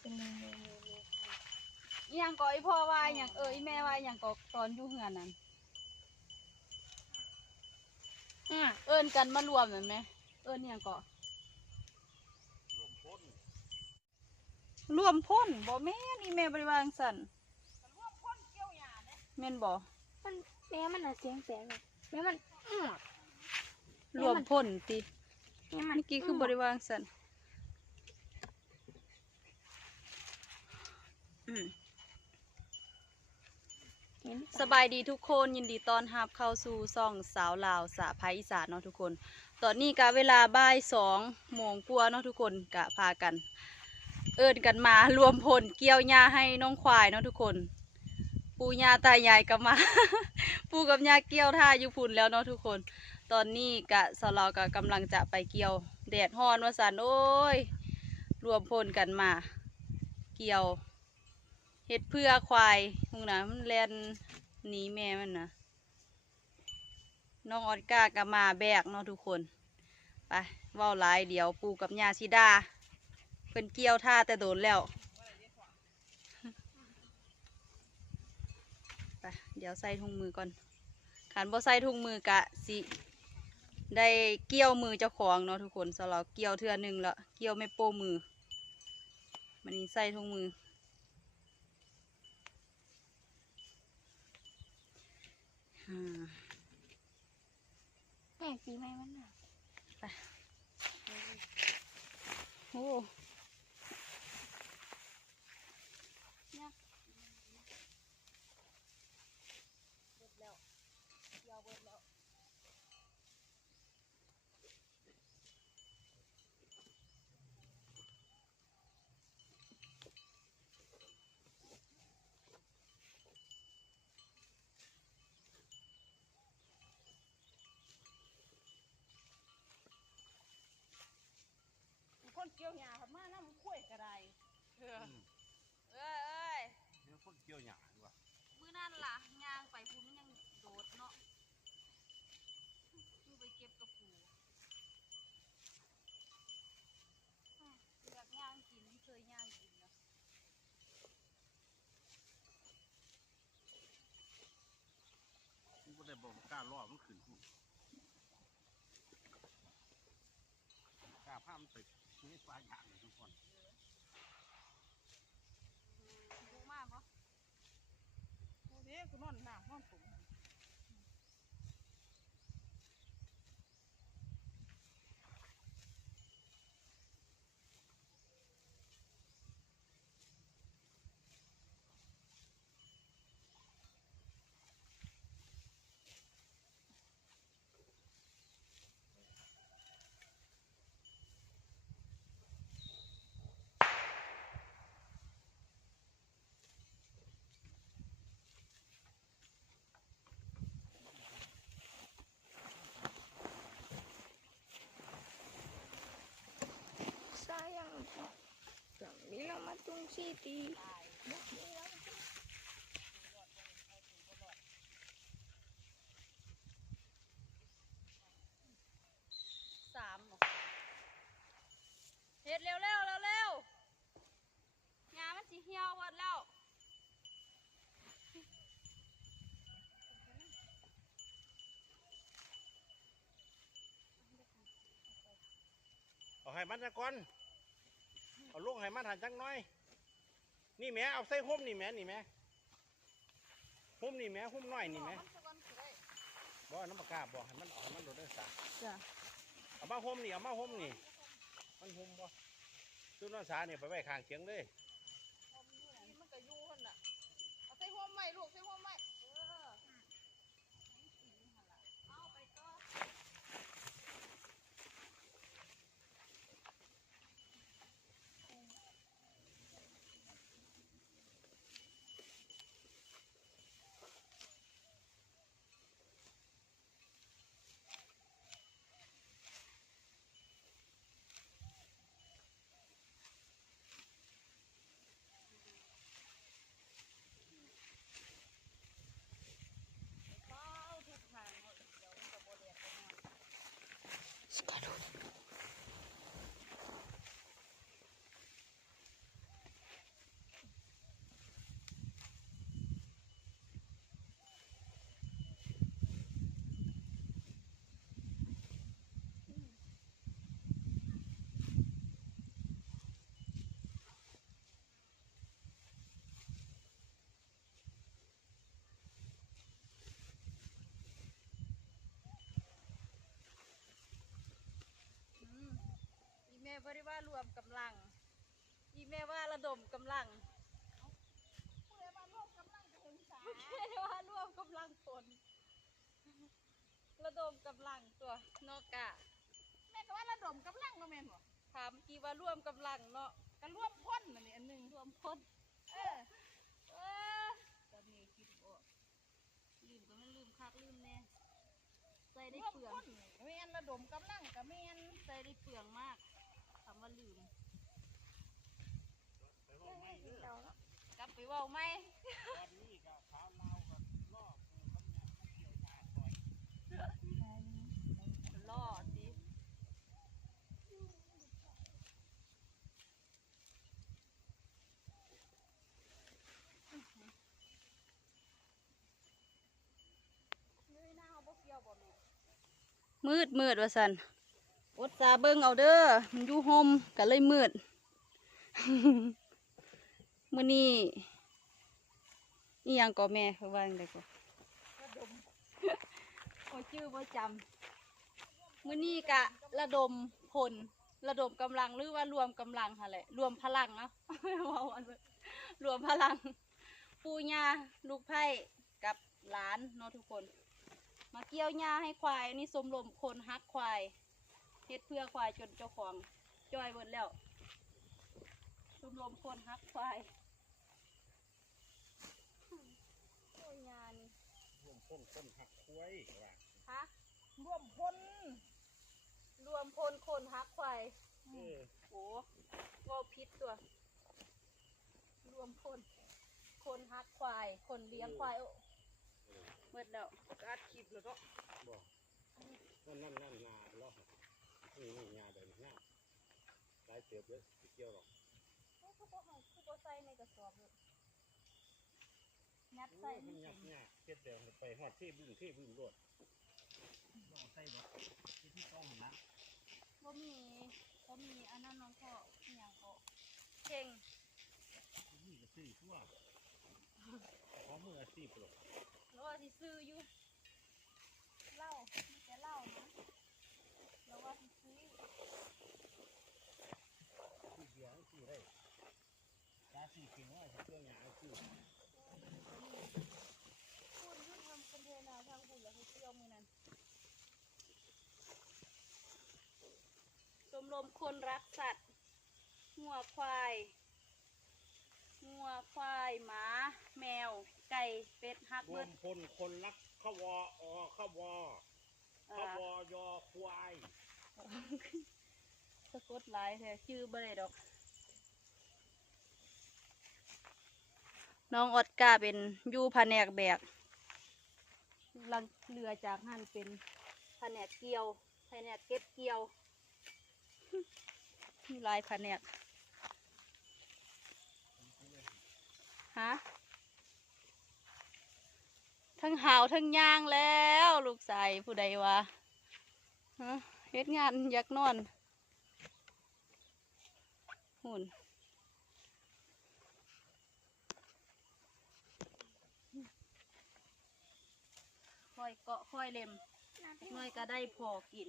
เป็นเมนูเมนูอีหยังก็อีพ่อว่าอีหยังเอออีแม่ว่าอีหยังก็ตอนอยู่เฮือนนั่นอะเอิ้นกันมารวมนั่นไหมเอิ้นอีหยังก็รวมพ่นบ่แม่นอีแม่บ่ได้วาจั่งซั่นแม่นบ่มันแม่มันอะเสียงแปลกเลยแม่มันอื้อ รวมพ่นติแม่มันเมื่อกี้คือบ่ได้วาจั่งซั่นอืม เห็น สบายดีทุกคนยินดีต้อนรับเข้าสู่ซ่องสาวลาวสาภาอีสานเนาะทุกคน ตอนนี้กะเวลาบ่ายสองโมงกว่าเนาะทุกคนกะพากัน เอิ้นกันมารวมพลเกี่ยวหญ้าให้น้องควายเนาะทุกคน ปู่ย่าตายายก็มา ปู่กับย่าเกี่ยวท่าอยู่พุ่นแล้วเนาะทุกคน ตอนนี้กะสาวเราก็กำลังจะไปเกี่ยวแดดฮ้อนว่าสันโอ้ยรวมพลกันมา เกี่ยว เฮ็ดเพื่อควายมึงนะมันแล่นหนีแม่มันนะน้องออดก้าก็มาแบกเนาะทุกคน ไปว้าหลายเดี๋ยวปูกับยาชิดาเพิ่นเกี่ยวท่าแต่โดนแล้วไปเดี๋ยวใส่ถุงมือก่อนขันบ่ใส่ถุงมือกะสิได้เกี่ยวมือเจ้าของเนาะทุกคนสำหรับเกี่ยวเทือหนึ่งล้วเกี่ยวไม่โป้มือ มันนี้ใส่ถุงมือ อ่าแม่สีไม่มันอะโอ้ คนเกี่ยวหญ้าพัดมาน้ำคุ้ยกระไดเออเอ้ยเอ้ยเดี๋ยวคนเกี่ยวหญ้าดีกว่ามื้อนั่นล่ะย่างไปพุ่นมันยังโดดเนาะมึงไปเก็บกระปูอ้าวอยากย่างกินไม่เคยย่างกินเนาะกูก็ได้บอกกล้ารอมันขึ้นกูกล้าพามัน ไปนี่ปลาหยางเลยทุกคนบุกมาปะโอ้เด้กูนอนน้ำนอนตุ่ม sayang Jangan bilang matung Siti สามเหรอเฮ็ดเร็วเร็วเร็วเร็วๆงานมันสิเหี่ยวหมดแล้วเอาให้มันจะก่อน เอาลงให้มันหันจังน้อย นี่แหม่เอาใส่หุ้มนี่แหม่นี่แหม่หุ้มนี่แหม่หุ้มน้อยนี่แหม่บ่น้ำปากกาบอกให้มันเออกให้มันโดดได้สาจ้ะเอามาหุ้มนี่เอามาหุ้มนี่ มันหุ้มบ่จุดน้ำสาเนี่ยไปไว้ข้างเคียงเลยมันก็อยู่หั่นน่ะเอาใส่หัวไม้ลูกใส่หัวไม้ารวมกำลัง อีแม่ว่าระดมกำลังผู้ใดมาร่วมกำลังจะเห็นสาแม่ว่ารวมกำลังคนระดมกำลังตัวนอกกะแม่ก็ว่าระดมกำลังมาแม่นบ่ถามอีว่ารวมกำลังเนาะก็ร่วมพ่นนั่นนี่อันหนึงรวมคนเออเออตอนนี้คิดบ่ลืมก็มันลืมคักลืมแน่ใส่ได้ร่วมเปลืองพ่นแม่นระดมกำลังก็แม่นใส่ได้เปลืองมากคำ ว่าลืมไปว่าไม่เด้อเราเนาะกลับไปเว่าไหมตอนนี้ก็ขาวลาวกับล่อปูคำยาไม่เกี่ยวยาคอยล่อสิมืดมืดว่าสัน อดสาเบิ้งเอาเด้อมันอยู่ห่มก็เลยมืดมื้อนี้นี่ยังก็แม่เขาว่าจั่งใดก็ระดมโอ้ชื่อบ่จำมื้อนี้กะระดมพลระดมกำลังหรือว่ารวมกำลังค่ะแหละรวมพลังเนาะว้าอันรวมพลัง ปู่ย่าลูกไผ่กับหลานเนาะทุกคน มาเกี่ยวหญ้าให้ควายนนี่สมรมคนฮักควาย เฮ็ดเพื่อควายจนเจ้าของจอยเบิดแล้วสมรมคนฮักควายโอ้ยงานร่วมพ้นคนหักคุ้ยว่าฮะร่วมพ่นรวมพลคนฮักควายเออโอ้เว่าพิษตัว รวมพลคนฮักควาย คนเลี้ยงควายโอ้เบิดแล้วก็อัดคลิปแล้วก็บอกนั่นนั่นนั่นงาล่อ นี่นี่งาเดินงาหลายเติบเยอะสิเกี่ยวหรอกคือบ่เอาคือบ่ใส่ในกระสอบเลยยัดโอ้ใส่ยมันยับยากเก็ดเดียวไปหอดที่บึ้งที่บึ้งรวดลองใส่บ่ที่ที่ต้องนะบ่มีบ่มีอันนั้นน้องพ่ออหย่างก็เก่งนี่ก็ซื้อทั่วขอมืออาชีพหรอกแล้วว่าสิซื้ออยู่เหล้ามีแต่เหล้านะแล้วว่าสิซื้อ ซื้อเบียร์ซื้อได้ ตาสีเก่งว่าสิเกี่ยวหยาซื้อคุณยุ่ทำคนเทนาทางคุณแล้วเขาเที่ยวมือนั้นชมรมคนรักสัตว์งัวควายงัวควายหมา แมว ไก่เป็ดฮักรเบิวดมพลคนรักข้าวออข้าวออ่าข้าวอยอควาย สะกดหลายแท้ชื่อบ่ได้ดอก น้องออดกาเป็นยูแผนกแบกลังเรือจากหันเป็นแผนกเกี่ยวแผนกเก็บเกี่ยวมีลายแผนกฮะทั้งหาวทั้งย่างแล้ว ลูกชายผู้ใดวะฮะเฮ็ดงานอยากนอนหุ่น อยเกาะค่อยเล็มน้อยก็ได้พอกิน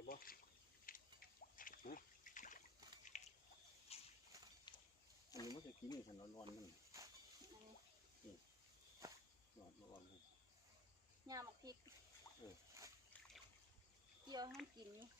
ไปได้บ่ฮะอันนี้มันจะกินขนมร้อนๆมันร้อนร้อนๆยาหมกพริกเออเกี่ยวให้มันกินอยู่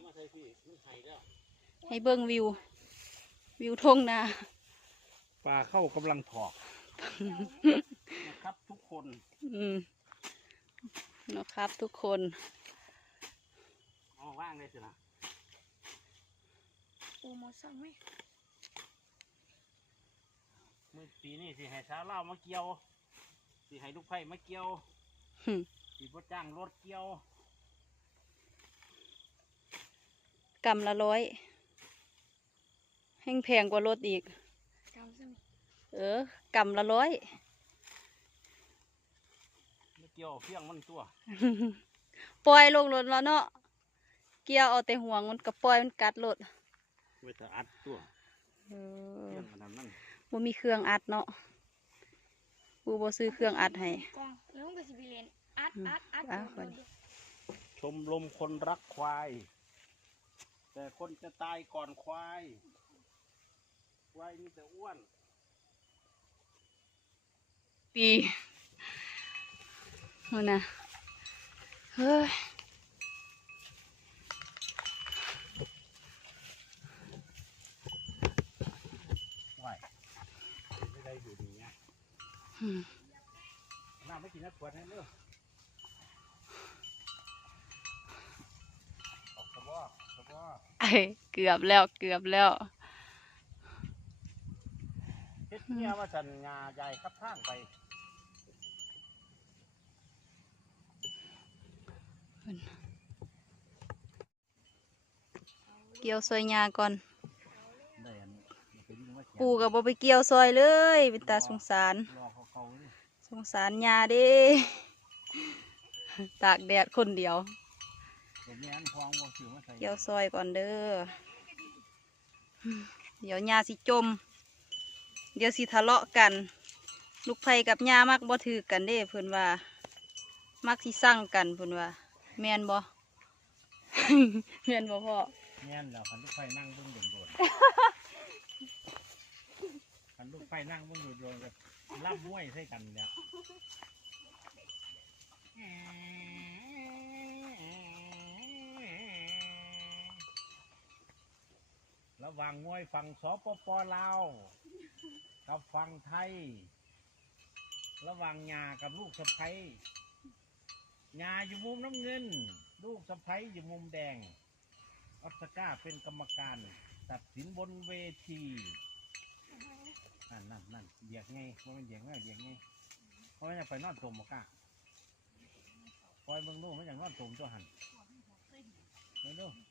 มมาใส่พี่มันไห้แล้วให้เบิ่งวิว วิวทงนาปลาเข้ากำลังถอกนะครับทุกคนอืมนะครับทุกคนเอาว่างเลยสินะโอ้หมดสั่งไหมมือปีนี้สิให้สาวเล่าวมาเกี่ยวสิให้ลูกไผ่มาเกี่ยวหึสิบ่จ้างรถเกี่ยว กำละร้อยแห้งแพงกว่ารถอีกกำสั่งเออกำละร้อยมาเกี่ยวเพียงมันตัว ปล่อยลงรถแล้วเนาะ เกี่ยวเอาแต่ห่วงมันก็ปล่อยมันกัดรถไว้แต่อัดตัวเออเพียงขนาดนั้นบ่มีเครื่องอัดเนาะกูบ่ซื้อเครื่องอัดให้กองแล้วมันก็สิไปเรียนอัดอัดอัดอะโดนคนชมรมคนรักควาย แต่คนจะตายก่อนควาย ควายมีแต่อ้วนปีนั่นนะเฮ้ยควายไม่ได้อยู่ดีไงอืมน้ำไม่กินน้ำขวดให้เร็วออกสะบอกสะบอก ไอ้ เกือบแล้วเกือบแล้วเฮ็ดเนี่ยว่าสัญญาใหญ่ครับทางไปเกี่ยวซอยยาก่อนได้อันนี้ไปยิงว่าเขียนปูกับบ่ไปเกี่ยวซอยเลยเป็นตาสงสารรอเขาเขาๆนี่สงสารยาเด้ตากแดดคนเดียว เกี่ยวซอยก่อนเด้อ เดี๋ยวยาสิจม เดี๋ยวสิทะเลาะกัน ลูกไผ่กับยามักบ่ถือกันเด้เพิ่นว่า มักสิสั่งกันเพิ่นว่า แม่นบ่แม่นบ่พ่อแม่นแล้วคันลูกไฟนั่งเบิ่งโดดๆคันลูกไฟนั่งเบิ่งโดดๆก็รับมวยใส่กันเนี่ย ระหว่างมวยฝั่งสปปลาวกับฝั่งไทย ระหว่างยากับลูกสะใภ้ยาอยู่มุมน้ำเงิน ลูกสะใภ้อยู่มุมแดง ออสการ์เป็นกรรมการ ตัดสินบนเวทีนั่นนั่นนั่นเดียกไงเพราะมันเดียกไงเดียกไงเพราะมันจะไปนอนตมมากะปล่อยเบิ่งลูกมันอย่างนอนตมตัวหันเร็วเ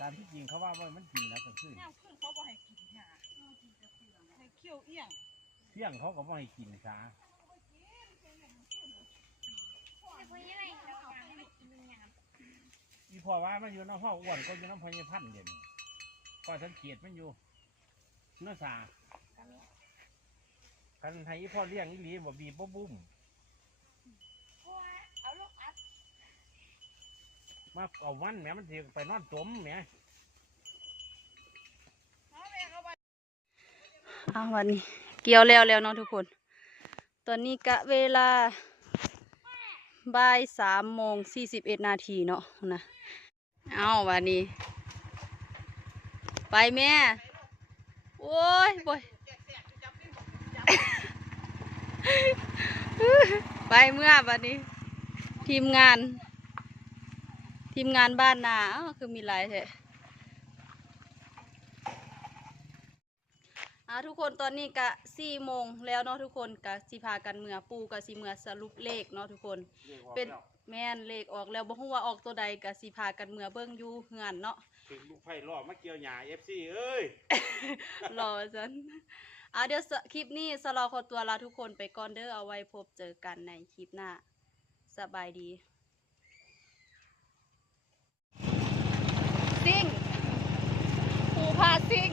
ร็วการที่จริงเขาว่าว่ามันกินแล้วก็คือแนวขึ้นเขาบ่ให้กินหญ้าให้เคี่ยวเอี้ยงเที่ยงเขาก็บ่ให้กินซาแต่คนยังไงเราอยากให้กินงามอีพ่อว่ามันอยู่น้ำห้ออ้วนก็อยู่น้ำพญพันธ์เด่นก็สังเกตมันอยู่เนื้อสาก็มีกันให้อีพ่อเลี้ยงอีหลีบ่บีบบ่บุ้ม เพราะว่าเอาลูกอัด มาเอามันแหมมันสิไปนอนจมแหมเอาแม่เอาวันนี้เกี่ยวแล้วแล้วเนาะทุกคน ตอนนี้กะเวลาบ่ายสามโมงสี่สิบเอ็ดนาทีเนาะนะเอาวันนี้ ไปแม่ โอ้ยบ่ยไปเมื่อบัดนี้ ทีมงาน ทีมงานบ้านนาอ้าวคือมีหลายแท้อ่าทุกคนตอนนี้กะสี่โมงแล้วเนาะทุกคนกะสิพากันเมื่อปูกะสิเมื่อสรุปเลขเนาะทุกคนเป็นแม่นเลขออกแล้วบ่ฮู้ว่าออกตัวใดกะสิพากันเมื่อเบิ่งอยู่เฮือนเนาะ ถึงลูกไผ่ล่อมาเกี่ยวหญ้า FC เอ้ย รอจันอ่าเดี๋ยวสคลิปนี้สลอขอตัวลาทุกคนไปก่อนเด้อเอาไว้พบเจอกันในคลิปหน้า สบายดี ซิ่งภูพาซิ่ง